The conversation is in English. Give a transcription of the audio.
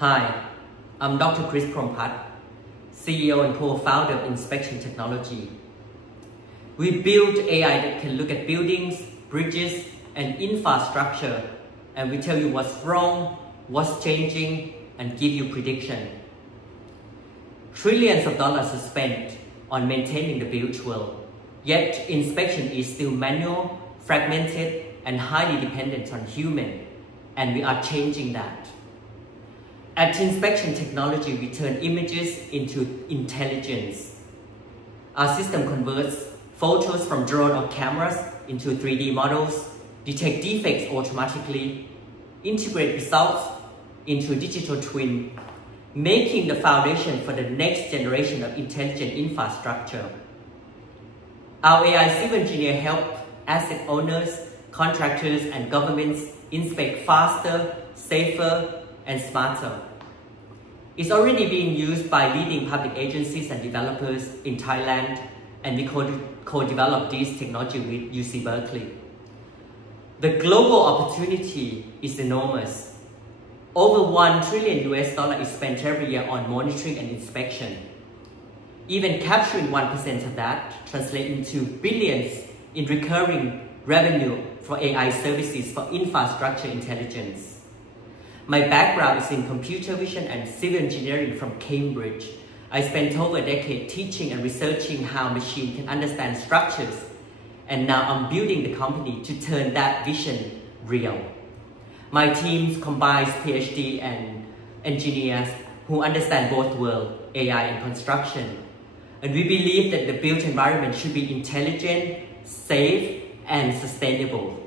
Hi, I'm Dr. Chris Prompat, CEO and co-founder of Inspection Technology. We build AI that can look at buildings, bridges, and infrastructure, and we tell you what's wrong, what's changing, and give you prediction. Trillions of dollars are spent on maintaining the built world, yet inspection is still manual, fragmented, and highly dependent on human, and we are changing that. At Inspection Technology, we turn images into intelligence. Our system converts photos from drone or cameras into 3D models, detect defects automatically, integrate results into a digital twin, making the foundation for the next generation of intelligent infrastructure. Our AI civil engineer help asset owners, contractors, and governments inspect faster, safer, and smarter. It's already being used by leading public agencies and developers in Thailand, and we co-developed this technology with UC Berkeley. The global opportunity is enormous. Over $1 trillion is spent every year on monitoring and inspection. Even capturing 1% of that translates into billions in recurring revenue for AI services for infrastructure intelligence. My background is in computer vision and civil engineering from Cambridge. I spent over a decade teaching and researching how machines can understand structures, and now I'm building the company to turn that vision real. My team combines PhD and engineers who understand both worlds, AI and construction. And we believe that the built environment should be intelligent, safe, and sustainable.